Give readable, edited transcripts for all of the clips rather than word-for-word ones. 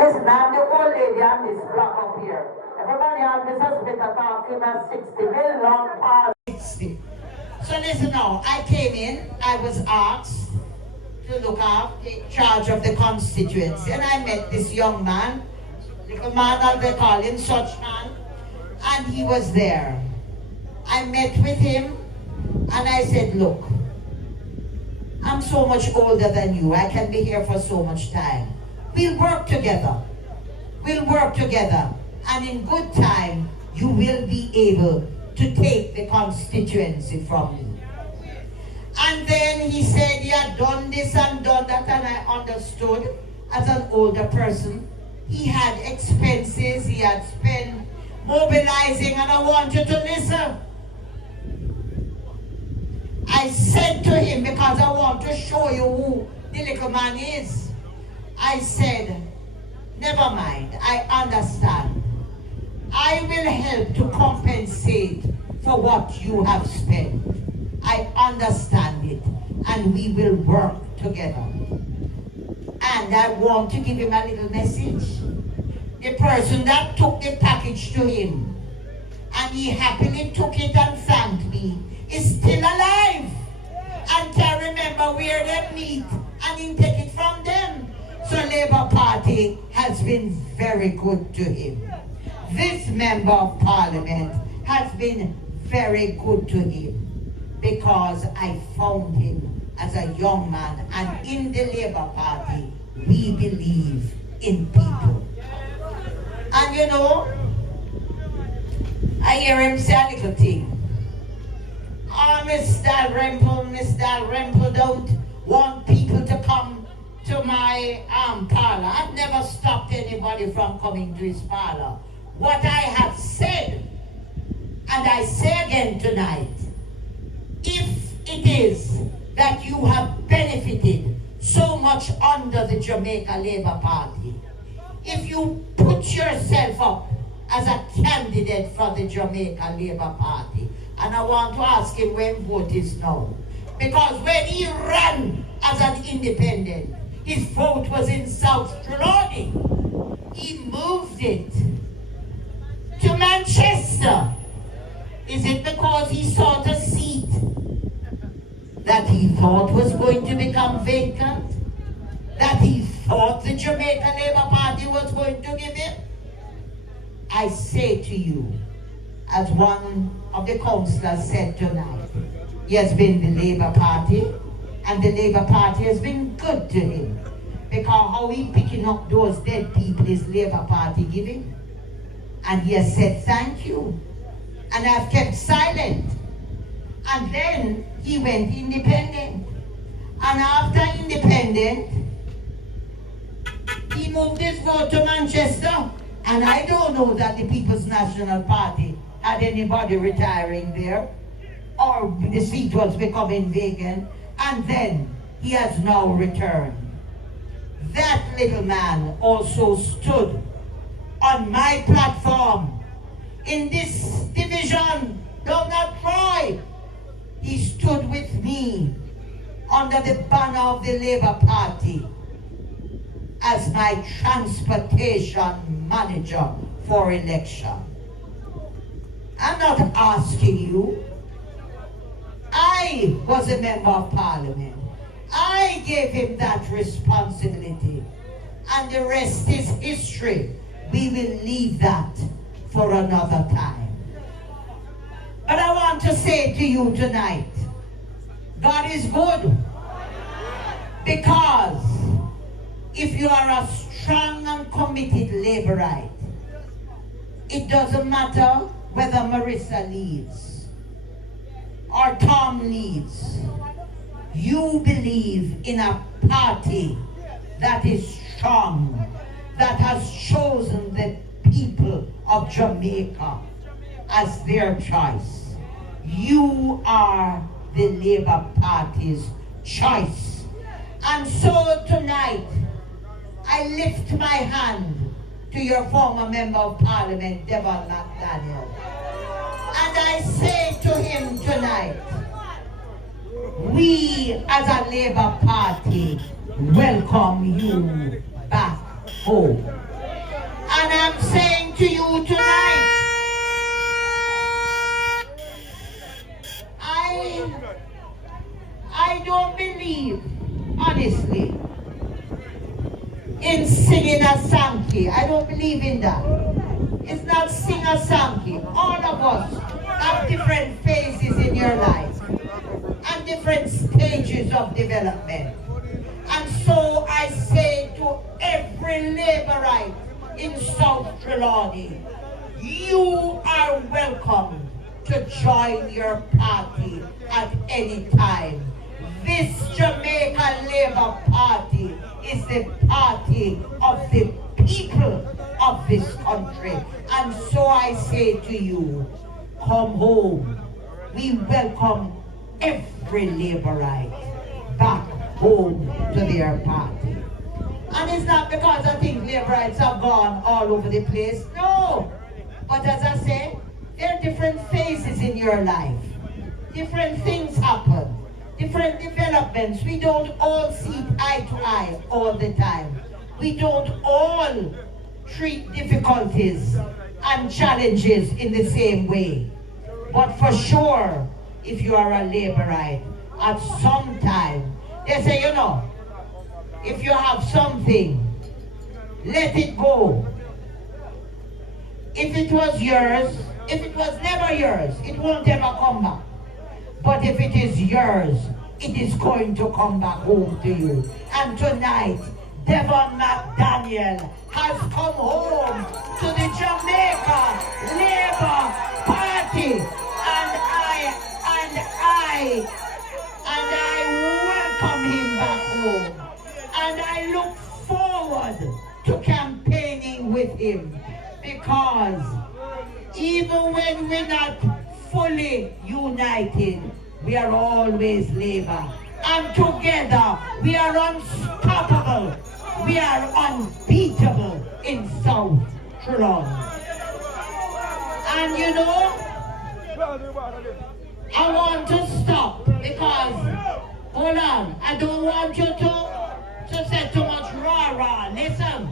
Listen, I'm the old lady on this block up here. Everybody on this hospital talking about 60 million pounds. 60. So listen now, I came in, I was asked to look after, take charge of the constituency, and I met this young man, little man as they call him, such man, and he was there. I met with him, and I said, look, I'm so much older than you, I can be here for so much time. We'll work together. We'll work together. And in good time, you will be able to take the constituency from me. And then he said he had done this and done that, and I understood as an older person. He had expenses, he had spent mobilizing, and I want you to listen. I said to him, because I want to show you who the little man is. I said, never mind, I understand. I will help to compensate for what you have spent. I understand it, and we will work together. And I want to give him a little message. The person that took the package to him, and he happily took it and thanked me, is still alive and can remember where they meet and he take it from them. So Labour Party has been very good to him. This member of Parliament has been very good to him because I found him as a young man, and in the Labour Party we believe in people. And you know, I hear him say a little thing. Oh, Miss Dalrymple don't want people to come to my parlor. I've never stopped anybody from coming to his parlor. What I have said, and I say again tonight, if it is that you have benefited so much under the Jamaica Labour Party, if you put yourself up as a candidate for the Jamaica Labour Party, and I want to ask him when vote is now, because when he ran as an independent, his vote was in South Trelawny. He moved it to Manchester. Is it because he sought a seat that he thought was going to become vacant? That he thought the Jamaica Labour Party was going to give him? I say to you, as one of the councillors said tonight, he has been the Labour Party, and the Labour Party has been good to him. Because how he picking up those dead people is Labour Party giving. And he has said thank you. And I've kept silent. And then he went independent. And after independent, he moved his vote to Manchester. And I don't know that the People's National Party had anybody retiring there, or the seat was becoming vacant. And then he has now returned. That little man also stood on my platform in this division, Donald Troy. He stood with me under the banner of the Labour Party as my transportation manager for election. I'm not asking you. I was a member of Parliament. I gave him that responsibility, and the rest is history. We will leave that for another time. But I want to say to you tonight, God is good, because if you are a strong and committed Labourite, it doesn't matter whether Marisa leaves or Tom leaves. You believe in a party that is strong, that has chosen the people of Jamaica as their choice. You are the Labour Party's choice. And so tonight, I lift my hand to your former Member of Parliament, Deon McDaniel. And I say to him tonight, we as a Labour Party welcome you back home. And I'm saying to you tonight, I don't believe, honestly, in singing a Sankey. I don't believe in that. It's not sing a Sankey. All of us have different phases in your life and different stages of development. And so I say to every laborite in South Trelawny, you are welcome to join your party at any time. This Jamaica Labour Party is the party of the people of this country. And so I say to you, come home. We welcome every laborite back home to their party. And it's not because I think laborites have gone all over the place. No. But as I said, there are different phases in your life. Different things happen. Different developments. We don't all see eye to eye all the time. We don't all treat difficulties and challenges in the same way. But for sure, if you are a laborite, at some time, they say, you know, if you have something, let it go. If it was yours, if it was never yours, it won't ever come back. But if it is yours, it is going to come back home to you. And tonight, Deon McDaniel has come home to the Jamaica Labour Party. And I welcome him back home. And I look forward to campaigning with him, because even when we're not fully united, we are always Labour. And together, we are unstoppable. We are unbeatable in South Trelawny. And you know, I want to stop because, hold on, I don't want you to say too much rah-rah. Listen.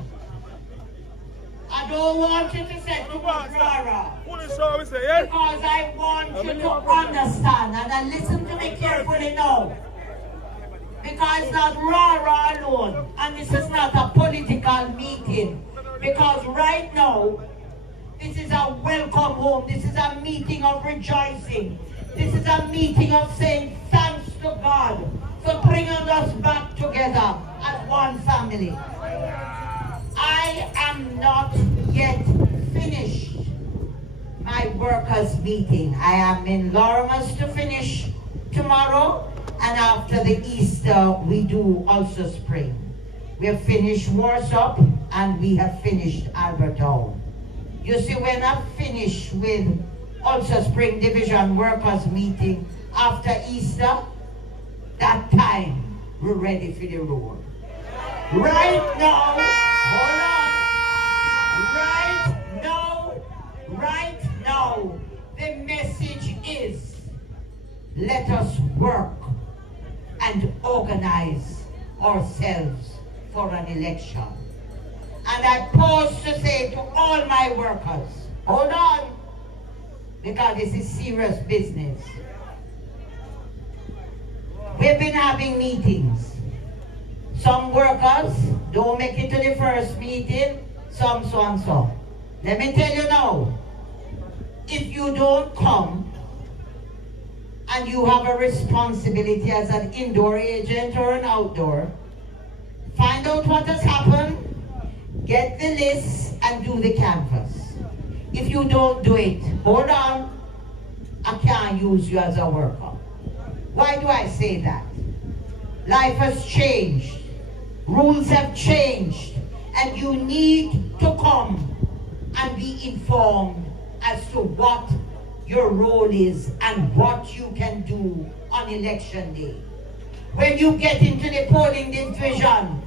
I don't want you to say too much rah-rah. Because I want you to understand, and listen to me carefully now. Because it's not rah-rah alone, and this is not a political meeting. Because right now, this is a welcome home. This is a meeting of rejoicing. This is a meeting of saying thanks to God for bringing us back together as one family. I am not yet finished my workers' meeting. I am in Lorimer's to finish tomorrow, and after the Easter we do also Spring. We have finished Warsop and we have finished Albertown. You see, when I finish with also Spring Division workers' meeting after Easter, that time we're ready for the road. Right now, hold on. Right now, the message is, let us work and organize ourselves for an election. And I pause to say to all my workers, hold on, because this is serious business. We've been having meetings. Some workers don't make it to the first meeting, some so and so. Let me tell you now, if you don't come and you have a responsibility as an indoor agent or an outdoor, find out what has happened, get the list and do the canvas. If you don't do it, hold on, I can't use you as a worker. Why do I say that? Life has changed. Rules have changed, and you need to come and be informed as to what your role is and what you can do on election day. When you get into the polling division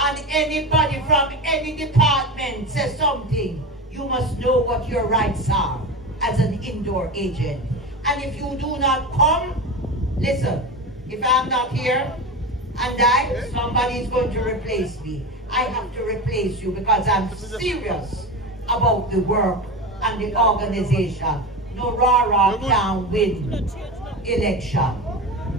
and anybody from any department says something, you must know what your rights are as an indoor agent. And if you do not come, listen, if I'm not here, and somebody is going to replace me. I have to replace you because I'm serious about the work and the organization. No rah-rah can win election.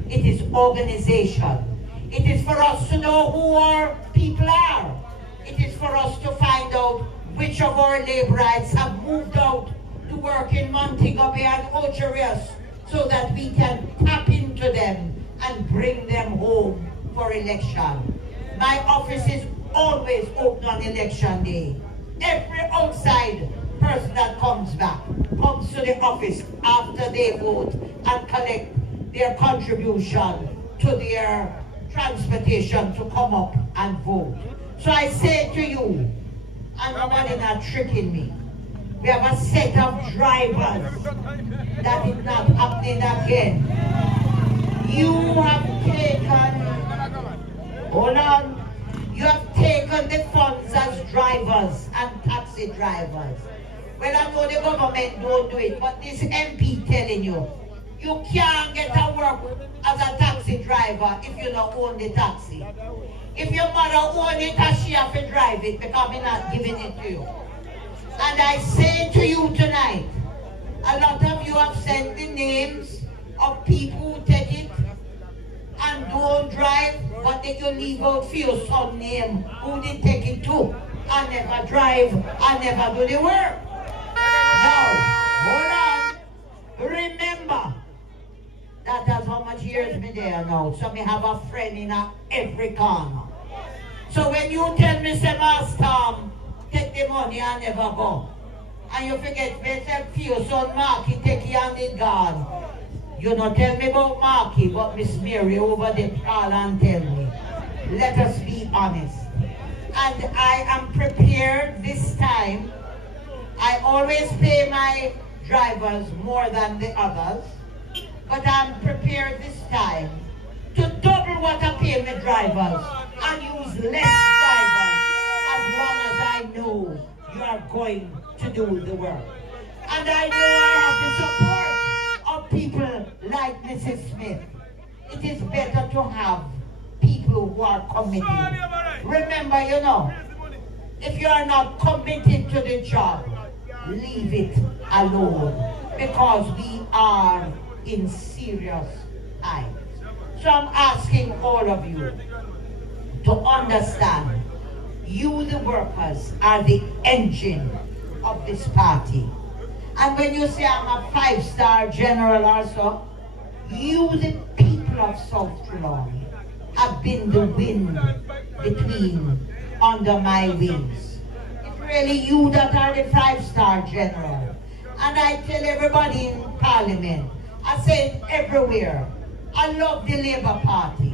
It is organization. It is for us to know who our people are. It is for us to find out which of our laborites have moved out to work in Montego Bay and Ocherius so that we can tap into them and bring them home for election. My office is always open on election day. Every outside person that comes back comes to the office after they vote and collect their contribution to their transportation to come up and vote. So I say to you, and nobody not tricking me, we have a set of drivers that is not happening again. You have taken, hold on, you have taken the funds as drivers and taxi drivers. Well, I know the government don't do it, but this MP telling you, you can't get a work as a taxi driver if you don't own the taxi. If your mother owns it, she have to drive it because I'm not giving it to you. And I say to you tonight, a lot of you have sent the names of people who take it and don't drive, but they can leave out for your son name who they take it to and never drive and never do the work. Now, hold on. Remember, that is how much years me there now. So me have a friend in every corner. So when you tell me, say, Master, take the money and never go. And you forget, me say, your son Marky, take your hand in God. You don't tell me about Marky, but Miss Mary over the call and tell me. Let us be honest. And I am prepared this time. I always pay my drivers more than the others. But I'm prepared this time to double what I pay my drivers and use less drivers as long as I know you are going to do the work. And I know I have the support of people like Mrs. Smith. It is better to have people who are committed. Remember, you know, if you are not committed to the job, leave it alone because we are in serious times. So I'm asking all of you to understand, you the workers are the engine of this party. And when you say I'm a 5-star general also, you the people of South Trelawny have been the wind between under my wings. It's really you that are the 5-star general. And I tell everybody in Parliament, I say it everywhere, I love the Labour Party.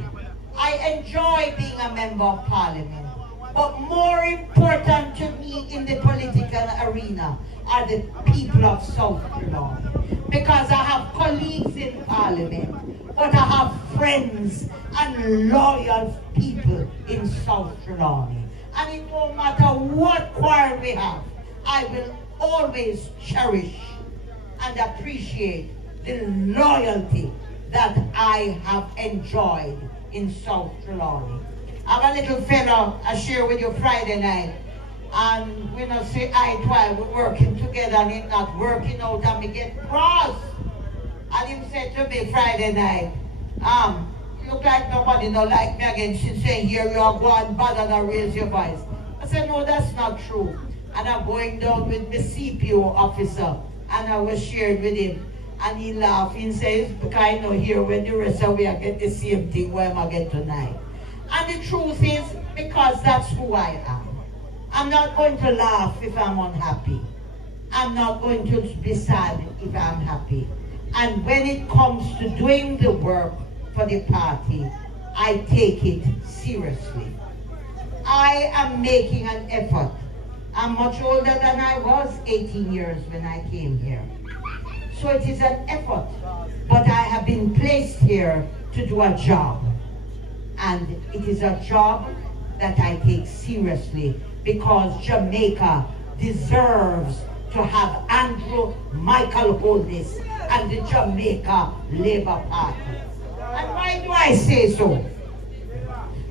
I enjoy being a member of Parliament. But more important to me in the political arena are the people of South Trelawny. Because I have colleagues in Parliament, but I have friends and loyal people in South Trelawny. And it don't matter what quarrel we have, I will always cherish and appreciate the loyalty that I have enjoyed in South Trelawny. I have a little fellow I share with you Friday night, and we not say eye to eye, we're working together and it's not working out and we get cross. And he said to me Friday night, look like nobody don't like me again. She said, here you are going bother and raise your voice. I said, no, that's not true. And I'm going down with the CPO officer and I was shared with him. And he laughed and says, because I know here when the rest of we I get the same thing where am I get tonight. And the truth is, because that's who I am. I'm not going to laugh if I'm unhappy. I'm not going to be sad if I'm happy. And when it comes to doing the work for the party, I take it seriously. I am making an effort. I'm much older than I was 18 years when I came here. So it is an effort, but I have been placed here to do a job. And it is a job that I take seriously because Jamaica deserves to have Andrew Michael Holness and the Jamaica Labour Party. And why do I say so?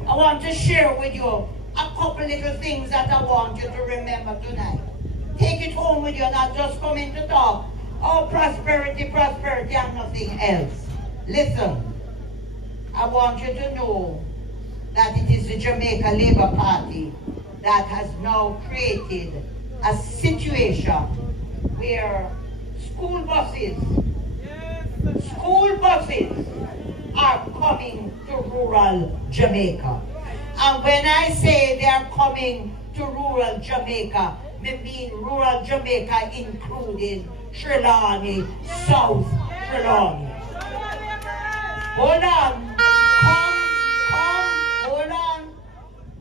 I want to share with you a couple little things that I want you to remember tonight. Take it home with you, not just come in to talk. Oh, prosperity, prosperity, and nothing else. Listen, I want you to know that it is the Jamaica Labour Party that has now created a situation where school buses are coming to rural Jamaica. And when I say they are coming to rural Jamaica, I mean rural Jamaica including Trelawny, South Trelawny. Hold on.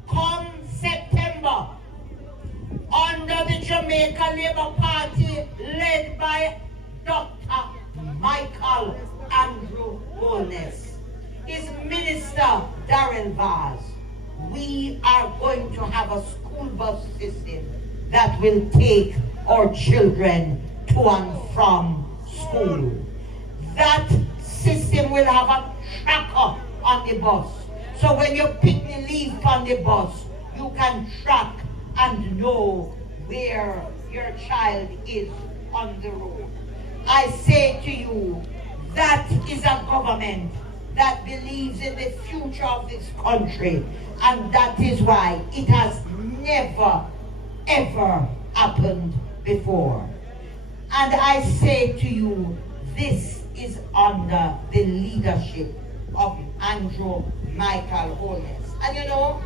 Come September, under the Jamaica Labour Party led by Dr. Michael Andrew Holness, his minister Dalrymple, we are going to have a school bus system that will take our children to and from school. That system will have a tracker on the bus. So when you pick the leaf on the bus, you can track and know where your child is on the road. I say to you, that is a government that believes in the future of this country, and that is why it has never, ever happened before. And I say to you, this is under the leadership of Andrew Michael Holness. And you know,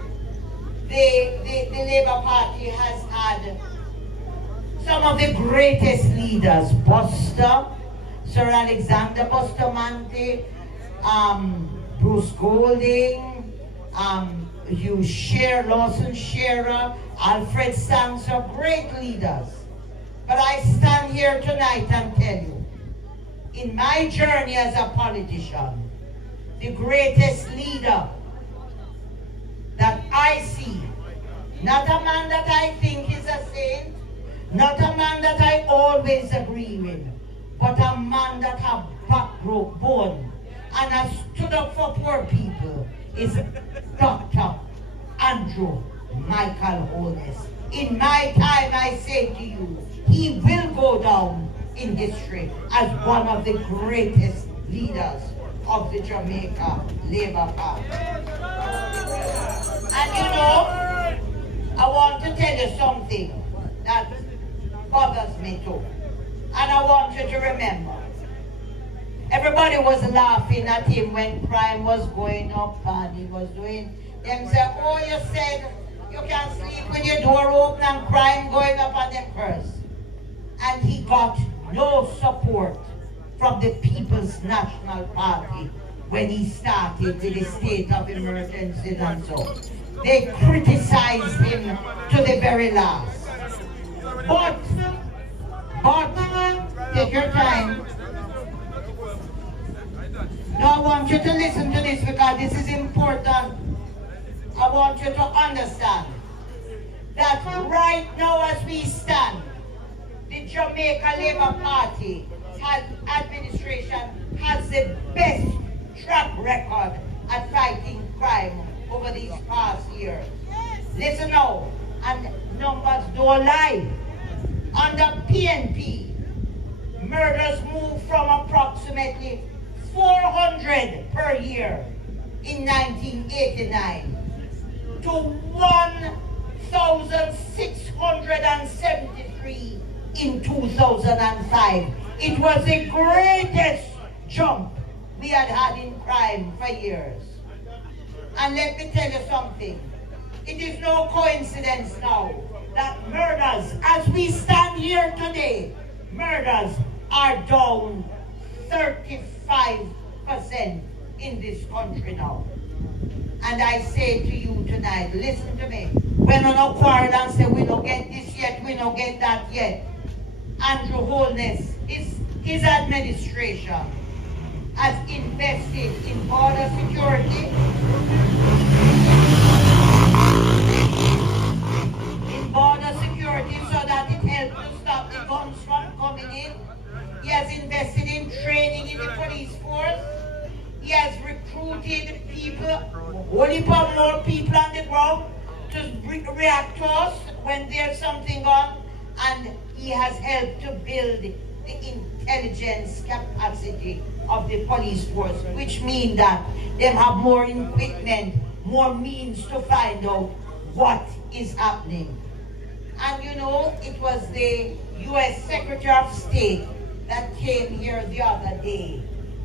the Labour Party has had some of the greatest leaders, Buster, Sir Alexander Bustamante, Bruce Golding, Hugh Shearer, Lawson Shearer, Alfred Stanser, great leaders. But I stand here tonight and tell you, in my journey as a politician, the greatest leader that I see, not a man that I think is a saint, not a man that I always agree with, but a man that has backbone and has stood up for poor people, is Dr. Andrew Michael Holness. In my time, I say to you, he will go down in history as one of the greatest leaders of the Jamaica Labour Party. And you know, I want to tell you something that bothers me too. And I want you to remember, everybody was laughing at him when crime was going up and he was doing, them say, oh, you said you can't sleep with your door open and crime going up on them curse. And he got no support from the People's National Party when he started with the state of emergency and so. They criticized him to the very last. But, take your time. Now I want you to listen to this because this is important. I want you to understand that right now as we stand, the Jamaica Labour Party administration has the best track record at fighting crime over these past years. Listen now, and numbers don't lie. Under PNP, murders moved from approximately 400 per year in 1989 to 1,673 in 2005. It was the greatest jump we had in crime for years. And let me tell you something. It is no coincidence now that murders, as we stand here today, murders are down 35% in this country now. And I say to you tonight, listen to me. When we no quarrel and say we don't get this yet, we don't get that yet. Andrew Holness, his administration has invested in border security, so that it helps to stop the guns from coming in. He has invested in training in the police force. He has recruited people, only more people on the ground to react to us when there's something on. and he has helped to build the intelligence capacity of the police force, which means that they have more equipment, more means to find out what is happening. And you know, it was the U.S. Secretary of State that came here the other day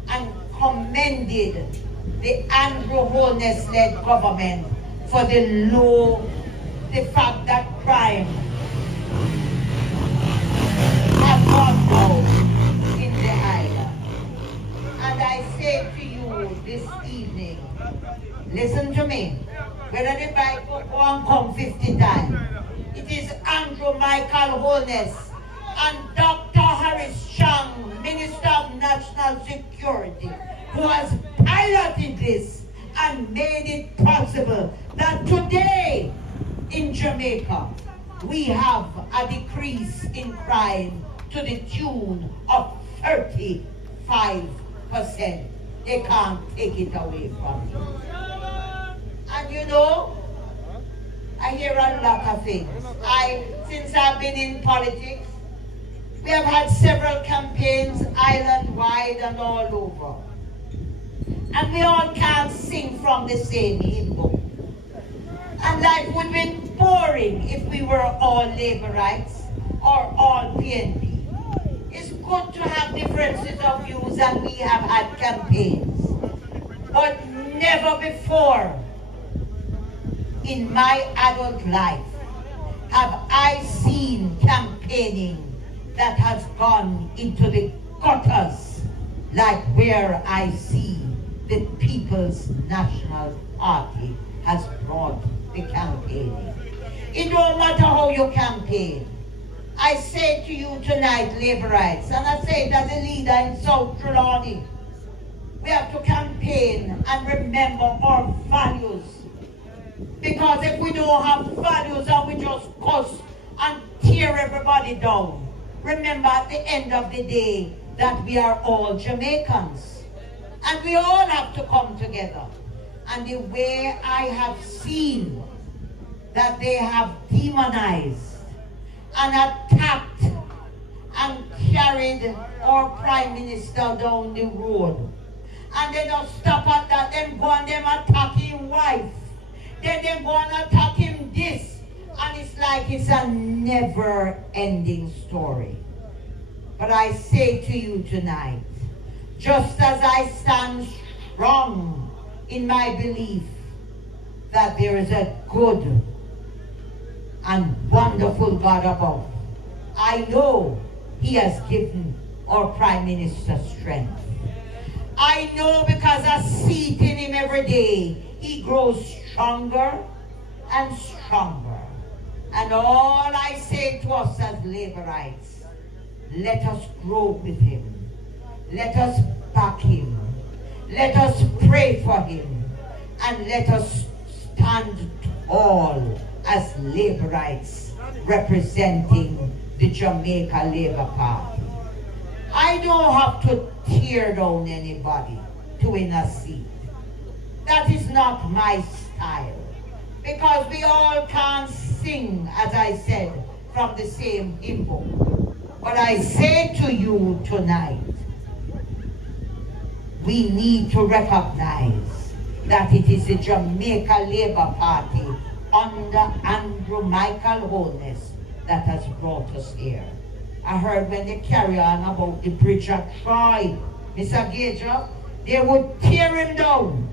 and commended the Andrew Holness-led government for the fact that crime has gone down in the island. And I say to you this evening, listen to me, whether the Bible go and come 50 times, it is Andrew Michael Holness and Dr. Harris Chang, Minister of National Security, who has piloted this and made it possible that today in Jamaica we have a decrease in crime to the tune of 35%. They can't take it away from you. And you know, I hear a lot of things. Since I've been in politics, we have had several campaigns island-wide and all over. And we all can't sing from the same hymn book. And life would be boring if we were all Labourites or all PNP. It's good to have differences of views, and we have had campaigns. But never before in my adult life have I seen campaigning that has gone into the gutters like where I see the People's National Party has brought the campaigning. It don't matter how you campaign. I say to you tonight, Labourites, and I say it as a leader in South Trelawny, we have to campaign and remember our values. Because if we don't have values and we just cuss and tear everybody down, remember at the end of the day that we are all Jamaicans. And we all have to come together. And the way I have seen that they have demonized and attacked and carried our Prime Minister down the road. And they don't stop at that, them go and them attack his wife. Then they go and attack him this. And it's like it's a never-ending story. But I say to you tonight, just as I stand strong in my belief that there is a good and wonderful God above, I know He has given our Prime Minister strength. I know because I see it in him every day, he grows stronger and stronger. And all I say to us as Labourites, let us grow with him. Let us back him. Let us pray for him. And let us stand tall as Labourites representing the Jamaica Labour Party. I don't have to tear down anybody to win a seat. That is not my style. Because we all can't sing, as I said, from the same hymn book. But I say to you tonight, we need to recognize that it is the Jamaica Labour Party under Andrew Michael Holness that has brought us here. I heard when they carry on about the bridge at Troy, Mr. Gager, they would tear him down.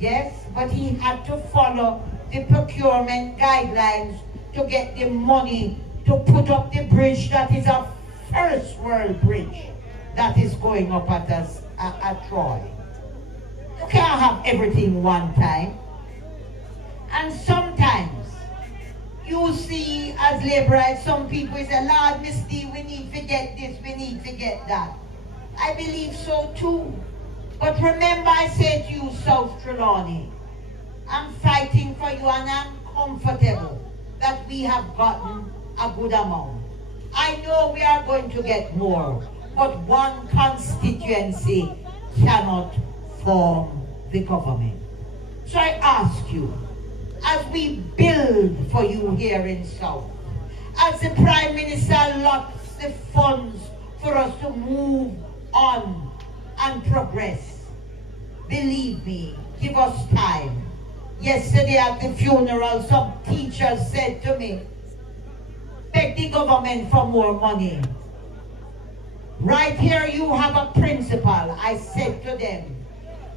Yes, but he had to follow the procurement guidelines to get the money to put up the bridge that is a first world bridge that is going up at Troy. You can't have everything one time. And sometimes you see as Labourites, some people say, Lord, Miss D, we need to get this, we need to get that. I believe so too. But remember I said to you, South Trelawny, I'm fighting for you and I'm comfortable that we have gotten a good amount. I know we are going to get more, but one constituency cannot form the government. So I ask you, as we build for you here in South, as the Prime Minister allots the funds for us to move on and progress. Believe me, give us time. Yesterday at the funeral, some teachers said to me, beg the government for more money. Right here you have a principal. I said to them,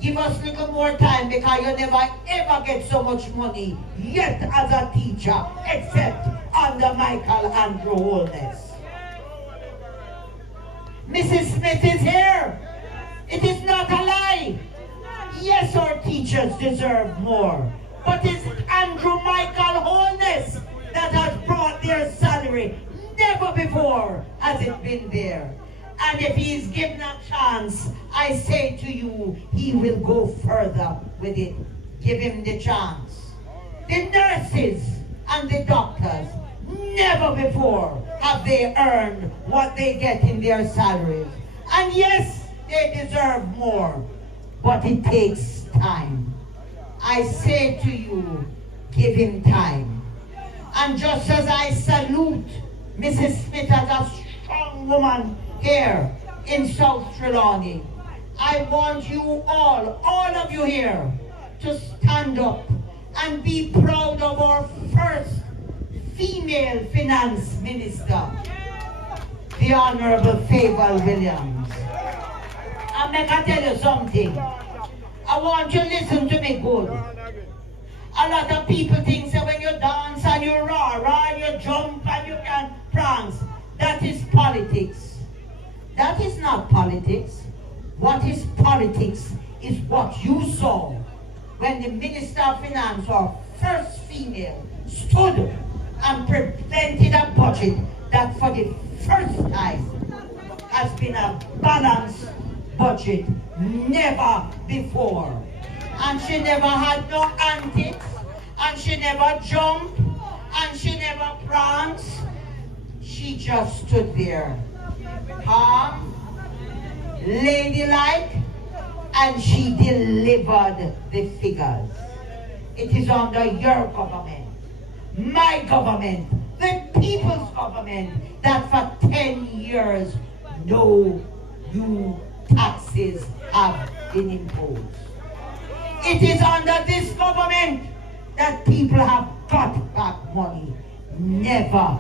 give us a little more time because you never ever get so much money yet as a teacher except under Michael Andrew Holness. Mrs. Smith is here. It is not a lie. Yes, our teachers deserve more. But it's Andrew Michael Holness that has brought their salary. Never before has it been there. And if he is given a chance, I say to you, he will go further with it. Give him the chance. The nurses and the doctors, never before have they earned what they get in their salaries. And yes, they deserve more, but it takes time. I say to you, give him time. And just as I salute Mrs. Smith as a strong woman here in South Trelawny, I want you all of you here, to stand up and be proud of our first female finance minister, the Honorable Favour Williams. And make I tell you something. I want you to listen to me good. A lot of people think that when you dance and you roar and you jump and you can prance, that is politics. That is not politics. What is politics is what you saw when the Minister of Finance, our first female, stood and presented a budget that for the first time has been a balanced budget, never before. And she never had no antics, and she never jumped, and she never pranced. She just stood there, calm, ladylike, and she delivered the figures. It is under your government, my government, the people's government, that for 10 years no new taxes have been imposed. It is under this government that people have got back money. Never,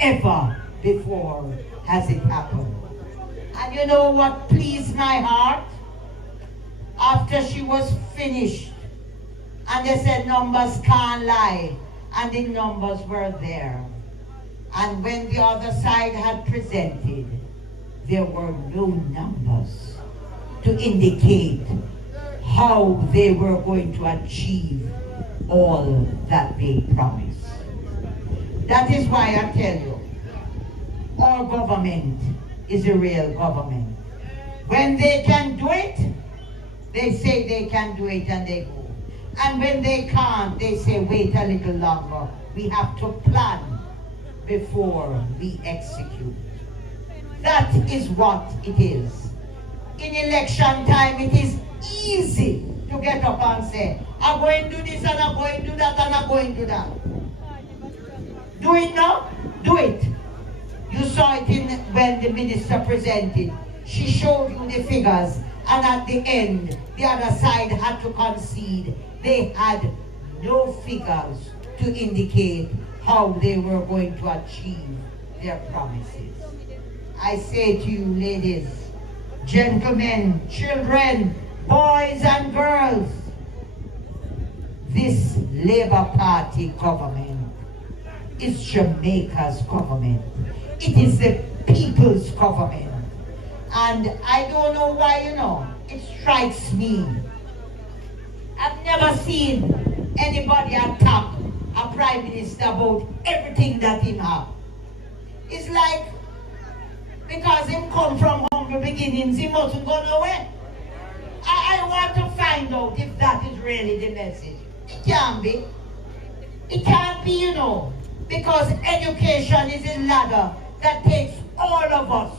ever before has it happened. And you know what pleased my heart? After she was finished, and they said numbers can't lie, and the numbers were there. And when the other side had presented, there were no numbers to indicate how they were going to achieve all that they promised. That is why I tell you, our government is a real government. When they can do it, they say they can do it and they go. And when they can't, they say wait a little longer. We have to plan before we execute. That is what it is. In election time, it is easy to get up and say, I'm going to do this and I'm going to do that and I'm going to do that. Do it now? Do it. You saw it when the minister presented. She showed you the figures, and at the end, the other side had to concede. They had no figures to indicate how they were going to achieve their promises. I say to you, ladies, gentlemen, children, boys and girls, this Labour Party government is Jamaica's government. It is the people's government. And I don't know why, it strikes me. I've never seen anybody attack a prime minister about everything that he has. It's like, because him come from humble beginnings, he mustn't go nowhere. I want to find out if that is really the message. It can't be. It can't be, because education is a ladder that takes all of us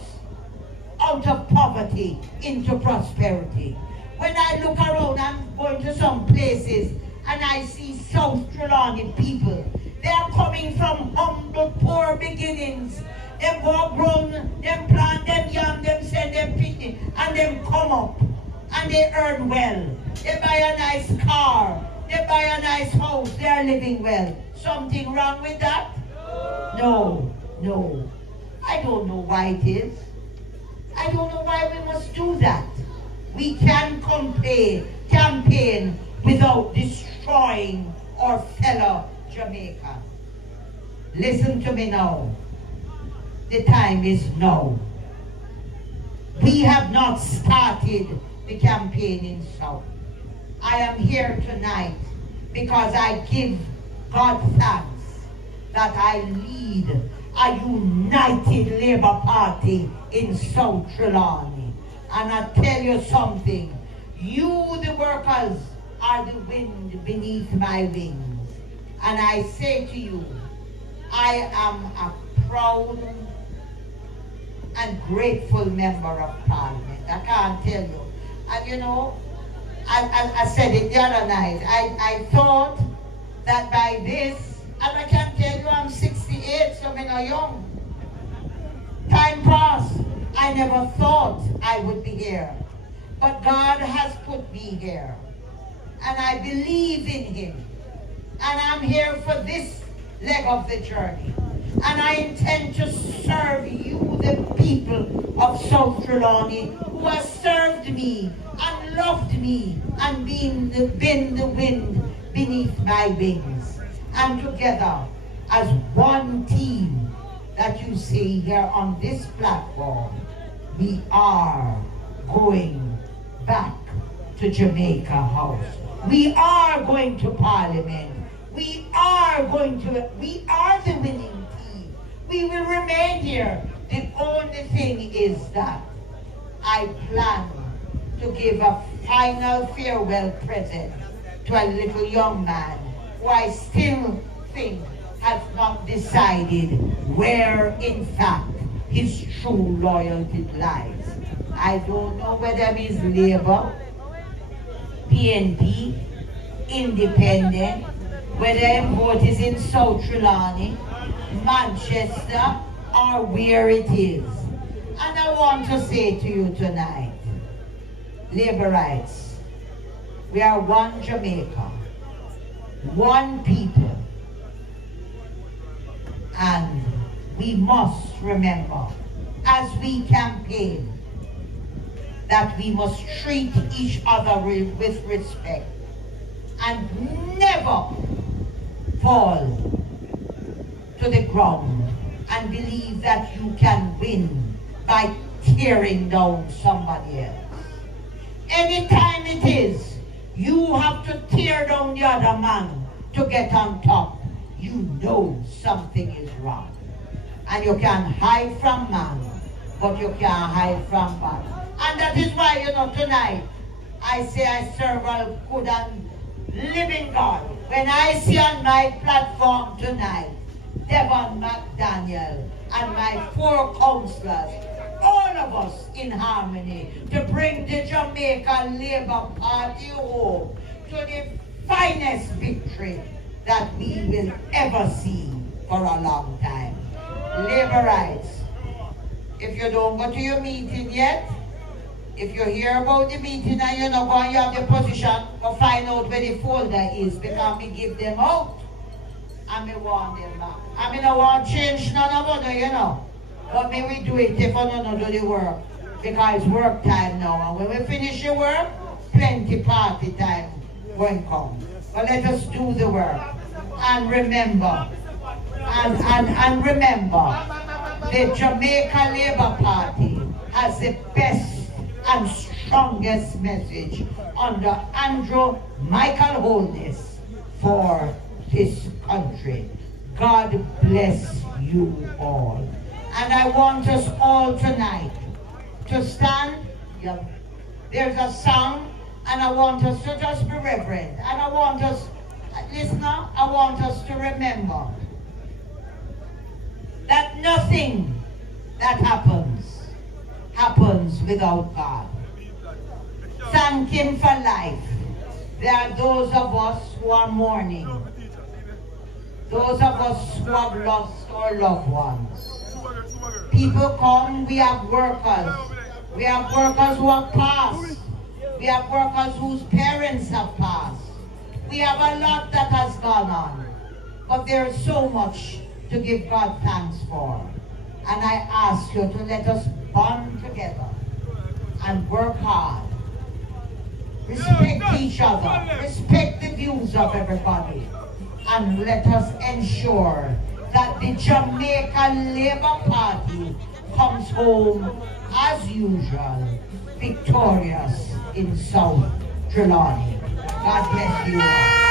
out of poverty into prosperity. When I look around, I'm going to some places and I see South Trelawny people. They are coming from humble, poor beginnings. go grown, them plant them yam, them send them picnic, and them come up, and they earn well. They buy a nice car, they buy a nice house, they are living well. Something wrong with that? No, no. I don't know why it is. I don't know why we must do that. We can campaign without destroying our fellow Jamaica. Listen to me now. The time is now. We have not started the campaign in South. I am here tonight because I give God thanks that I lead a united Labour Party in South Trelawny. And I tell you something, you the workers are the wind beneath my wings. And I say to you, I am a proud and grateful member of Parliament. I can't tell you. And you know, I said it the other night, I thought that by this, and I can tell you I'm 68, so I'm not young. Time passed. I never thought I would be here. But God has put me here. And I believe in Him. And I'm here for this leg of the journey. And I intend to serve you, the people of South Trelawny, who have served me and loved me and been the wind beneath my wings. And together, as one team that you see here on this platform, we are going back to Jamaica House. We are going to Parliament. We are the winning team. We will remain here. The only thing is that I plan to give a final farewell present to a little young man who I still think has not decided where, in fact, his true loyalty lies. I don't know whether he's Labour, PNP, Independent, whether his vote is in South Trelawny, Manchester, or where it is. And I want to say to you tonight, Labourites, we are one Jamaica, one people, and we must remember, as we campaign, that we must treat each other with respect and never fall to the ground and believe that you can win by tearing down somebody else. Anytime it is, you have to tear down the other man to get on top. You know something is wrong. And you can hide from man, but you can't hide from God. And that is why, you know, tonight, I say I serve a good and living God. When I see on my platform tonight, Deon McDaniel and my 4 councillors, all of us in harmony, to bring the Jamaica Labour Party home to the finest victory that we will ever see for a long time. Labourites, if you don't go to your meeting yet, if you hear about the meeting and you're not going to have the position, go find out where the folder is, because we give them out and we want them back. I mean, I want change none of them, you know. But may we do it if I don't do the work, because it's work time now. And when we finish the work, plenty party time won't come. But let us do the work. And remember, and remember, the Jamaica Labour Party has the best and strongest message under Andrew Michael Holness for this country. God bless you all. And I want us all tonight to stand. There's a song, and I want us to just be reverent. And I want us, listener, I want us to remember that nothing that happens without God. Thank Him for life. There are those of us who are mourning. Those of us who have lost our loved ones. People come, we have workers. We have workers who have passed. We have workers whose parents have passed. We have a lot that has gone on. But there is so much to give God thanks for. And I ask you to let us bond together and work hard. Respect each other. Respect the views of everybody. And let us ensure that the Jamaican Labour Party comes home as usual, victorious in South Trelawny. God bless you all.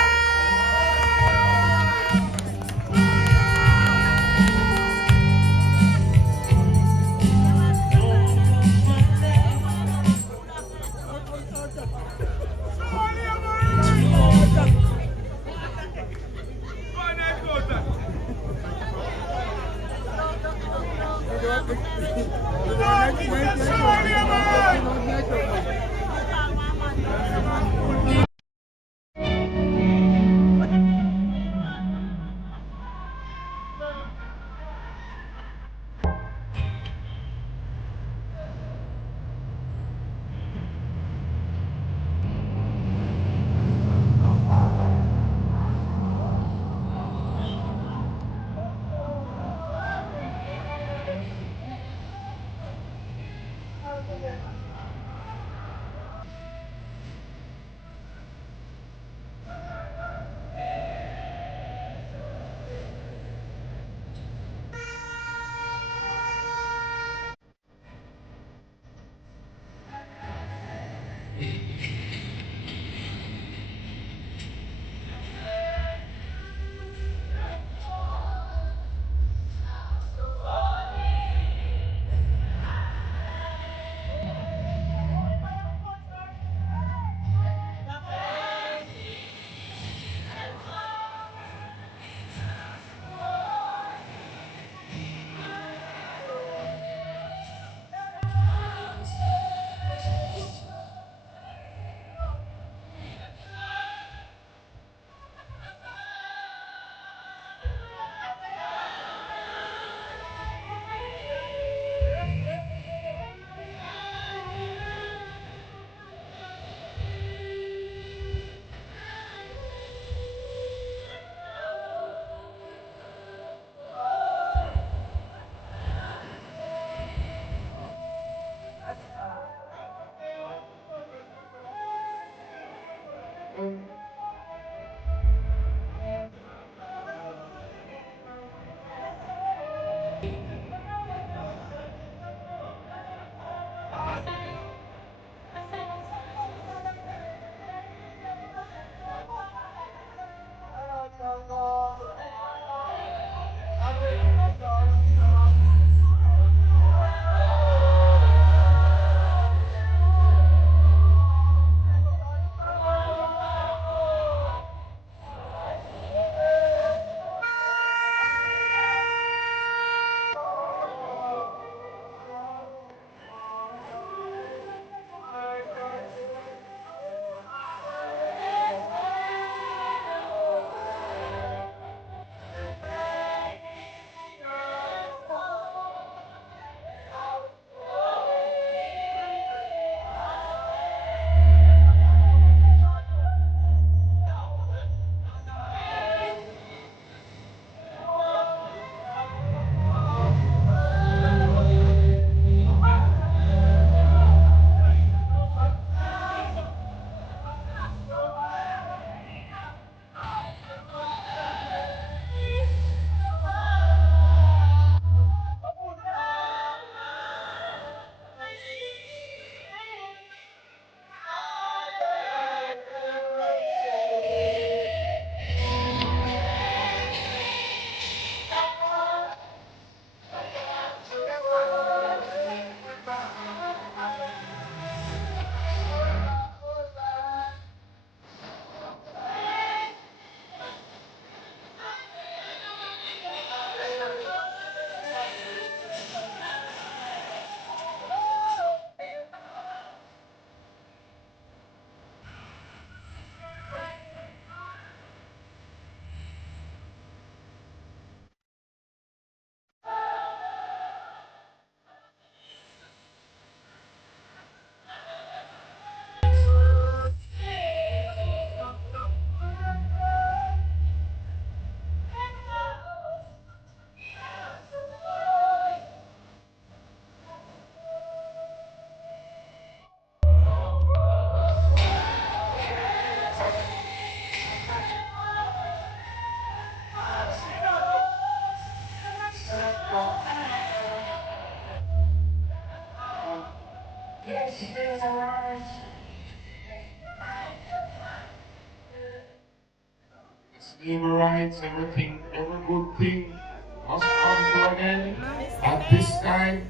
rights, everything, every good thing must come to an end. At this time,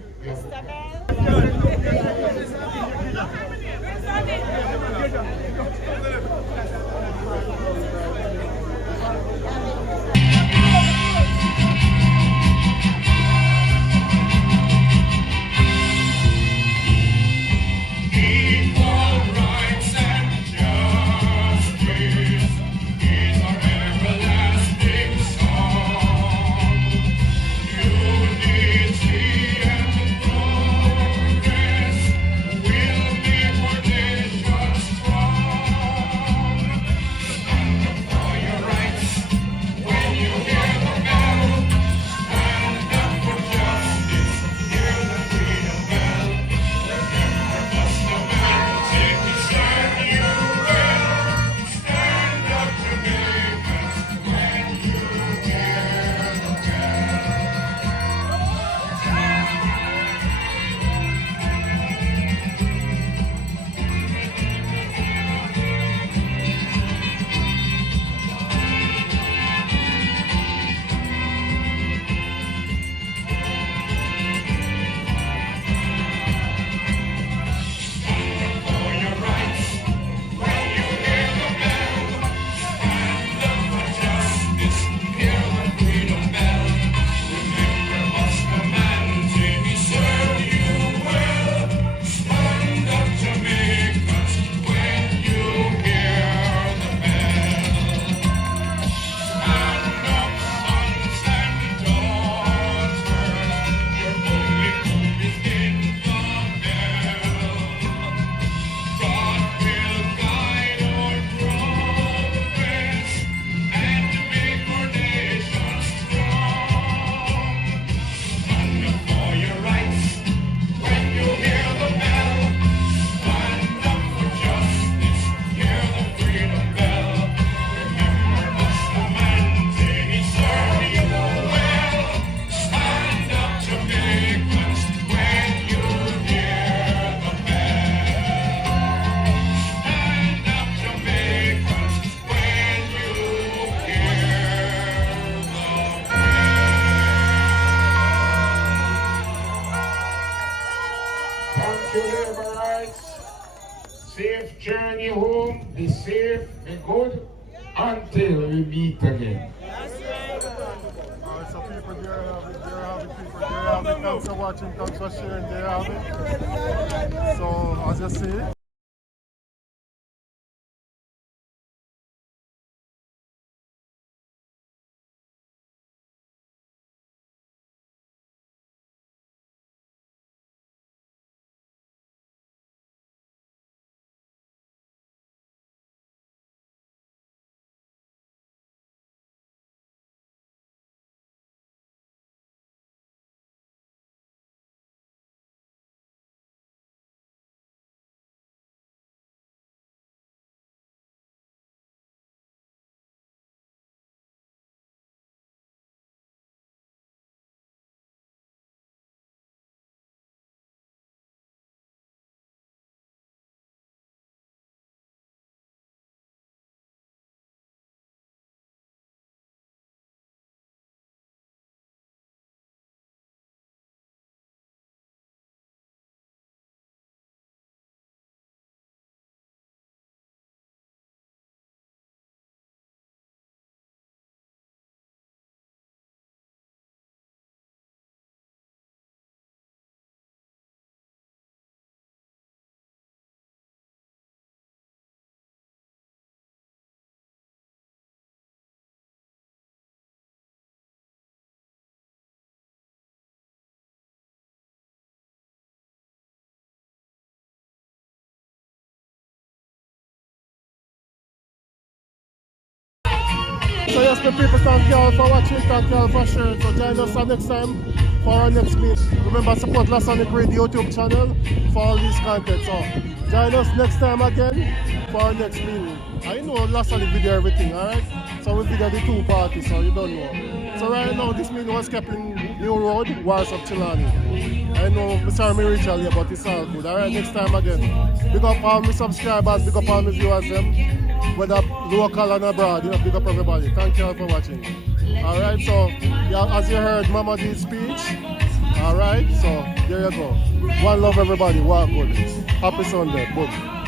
safe journey home, be safe, be good, until we meet again. Alright, so people, there have it, people, there have it. Thanks for watching, thanks for sharing, there have it. So, as you see, so yes, the people, thank you all for watching, thank you all for sharing. So join us next time for our next meet. Remember, support Lasonic Radio YouTube channel for all these content. So join us next time again for our next meeting. I know Lasonic video everything, alright? So we video the two parties, so you don't know. So right now, this meeting was kept in New Road, Warsop, Trelawny. I know Mr. Marisa here, but it's all good. Alright, next time again. Big up all my subscribers, big up all my viewers them. whether local and abroad. You know, big up everybody. Thank you all for watching. Alright, so yeah, as you heard Mama D's speech. Alright, so there you go. One love everybody. Walk good. Happy Sunday. Boom.